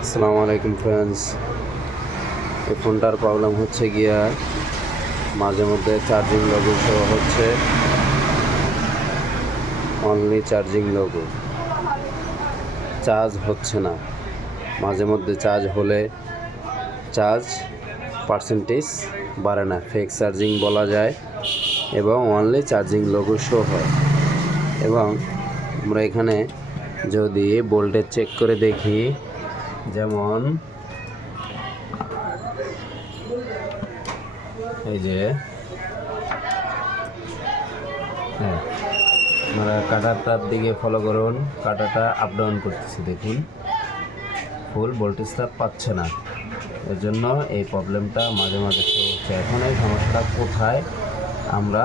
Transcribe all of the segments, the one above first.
আসসালামু আলাইকুম ফ্রেন্ডস, এই ফোনটার প্রবলেম হচ্ছে গিয়া মাঝে মধ্যে চার্জিং লোগো শো হচ্ছে, অনলি চার্জিং লোগো, চার্জ হচ্ছে না। মাঝে মধ্যে চার্জ হলে চার্জ পার্সেন্টেজ বাড়ে না, ফেক চার্জিং বলা যায়, এবং অনলি চার্জিং লোগো শো হয়। এবং আমরা এখানে যদি ভোল্টেজ চেক করে দেখি, যেমন এই যে আমরা কাটাটার দিকে ফলো করুন, কাটাটা আপ ডাউন করতেছি, দেখুন ফুল ভোল্টেজটা পাচ্ছে না, এর জন্য এই প্রবলেমটা মাঝে মাঝে হচ্ছে। এখন এই সমস্যাটা কোথায় আমরা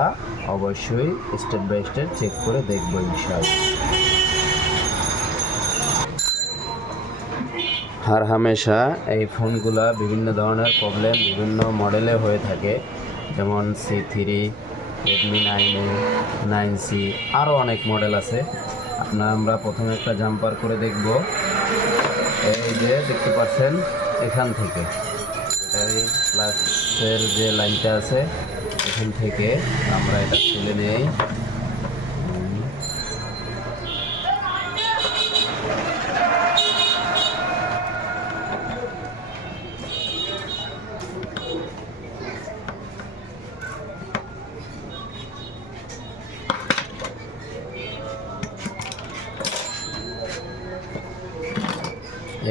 অবশ্যই স্টেপ বাই স্টেপ চেক করে দেখব ইনশাআল্লাহ। হার হামেশা এই ফোনগুলা বিভিন্ন ধরনের প্রবলেম বিভিন্ন মডেলে হয়ে থাকে, যেমন C3, Redmi 9A, 9C, আরও অনেক মডেল আছে। আমরা প্রথমে একটা জাম্পার করে দেখব। এই যে দেখতে পাচ্ছেন, এখান থেকে ব্যাটারি প্লাসের যে লাইনটা আছে এখান থেকে আমরা এটা তুলে নেই।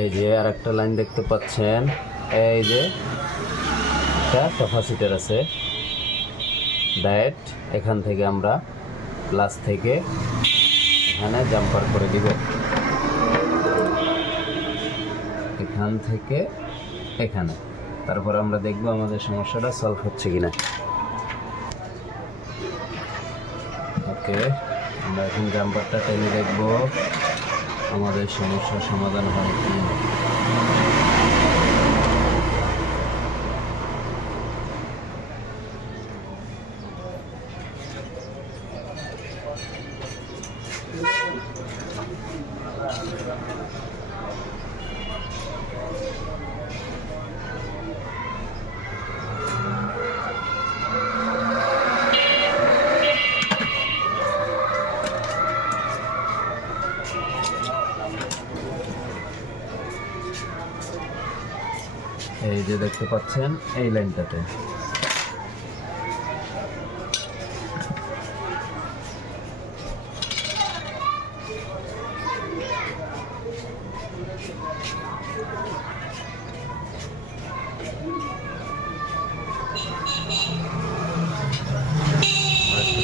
এই যে আর একটা লাইন দেখতে পাচ্ছেন, এই যে একটা ক্যাপাসিটার আছে ডাইরেক্ট, এখান থেকে আমরা প্লাস থেকে এখানে জাম্পার করে দিব, এখান থেকে এখানে। তারপর আমরা দেখব আমাদের সমস্যাটা সলভ হচ্ছে কিনা। ওকে, আমরা এখন জাম্পারটা টেনে দেখব আমাদের সমস্যার সমাধান হয় কি। এই যে দেখতে পাচ্ছেন এই লাইনটাতে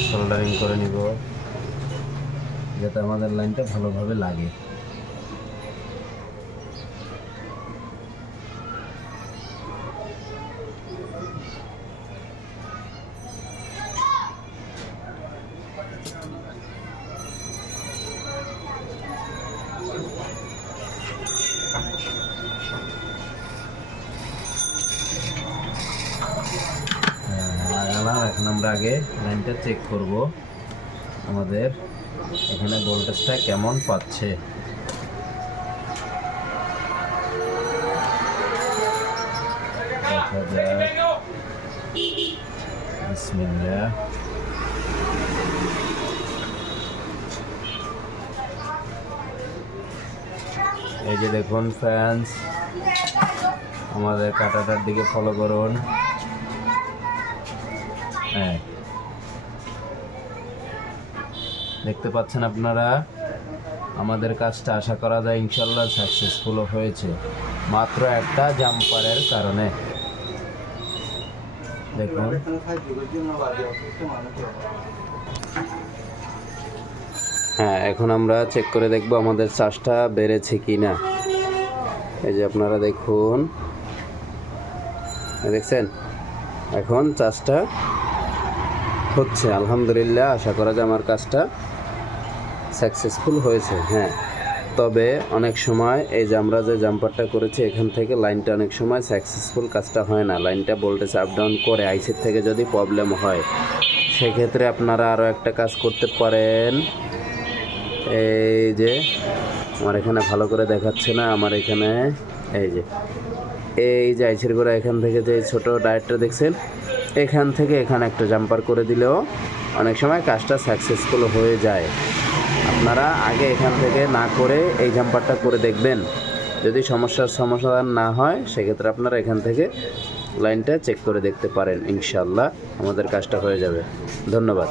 সোল্ডারিং করে নিব, যাতে আমাদের লাইনটা ভালোভাবে লাগে। এখন আমরা আগে লাইনটা চেক করব আমাদের এখানে ভোল্টেজটা কেমন পাচ্ছে। দেখা যাক, বিসমিল্লাহ। এই যে দেখুন ফ্রেন্ডস, আমাদের কাটাটার দিকে ফলো করুন। হ্যাঁ, দেখতে পাচ্ছেন আপনারা, আমাদের কাজটা আশা করা যায় ইনশাল্লাহ সাকসেসফুল হয়েছে, মাত্র একটা জাম্পারের কারণে। দেখুন, হ্যাঁ, এখন আমরা চেক করে দেখব আমাদের চার্জটা বেড়েছে কি না। এই যে আপনারা দেখুন, দেখছেন এখন চার্জটা হচ্ছে, আলহামদুলিল্লাহ। আশা করা যায় আমার কাজটা সাকসেসফুল হয়েছে। হ্যাঁ, তবে অনেক সময় এই যে আমরা যে জাম্পারটা করেছি এখান থেকে লাইনটা অনেক সময় সাকসেসফুল কাজটা হয় না, লাইনটা ভোল্টেজ আপ ডাউন করে, আইসির থেকে যদি প্রবলেম হয় সেক্ষেত্রে আপনারা আরও একটা কাজ করতে পারেন। এই যে আমার এখানে ভালো করে দেখাচ্ছে না, আমার এখানে এই যে আইসের গোড়া এখান থেকে যে ছোট ডায়েটটা দেখছেন, এখান থেকে এখানে একটা জাম্পার করে দিলেও অনেক সময় কাজটা সাকসেসফুল হয়ে যায়। আপনারা আগে এখান থেকে না করে এই জাম্পারটা করে দেখবেন, যদি সমস্যার সমাধান না হয় সেক্ষেত্রে আপনারা এখান থেকে লাইনটা চেক করে দেখতে পারেন। ইনশাআল্লাহ আমাদের কাজটা হয়ে যাবে। ধন্যবাদ।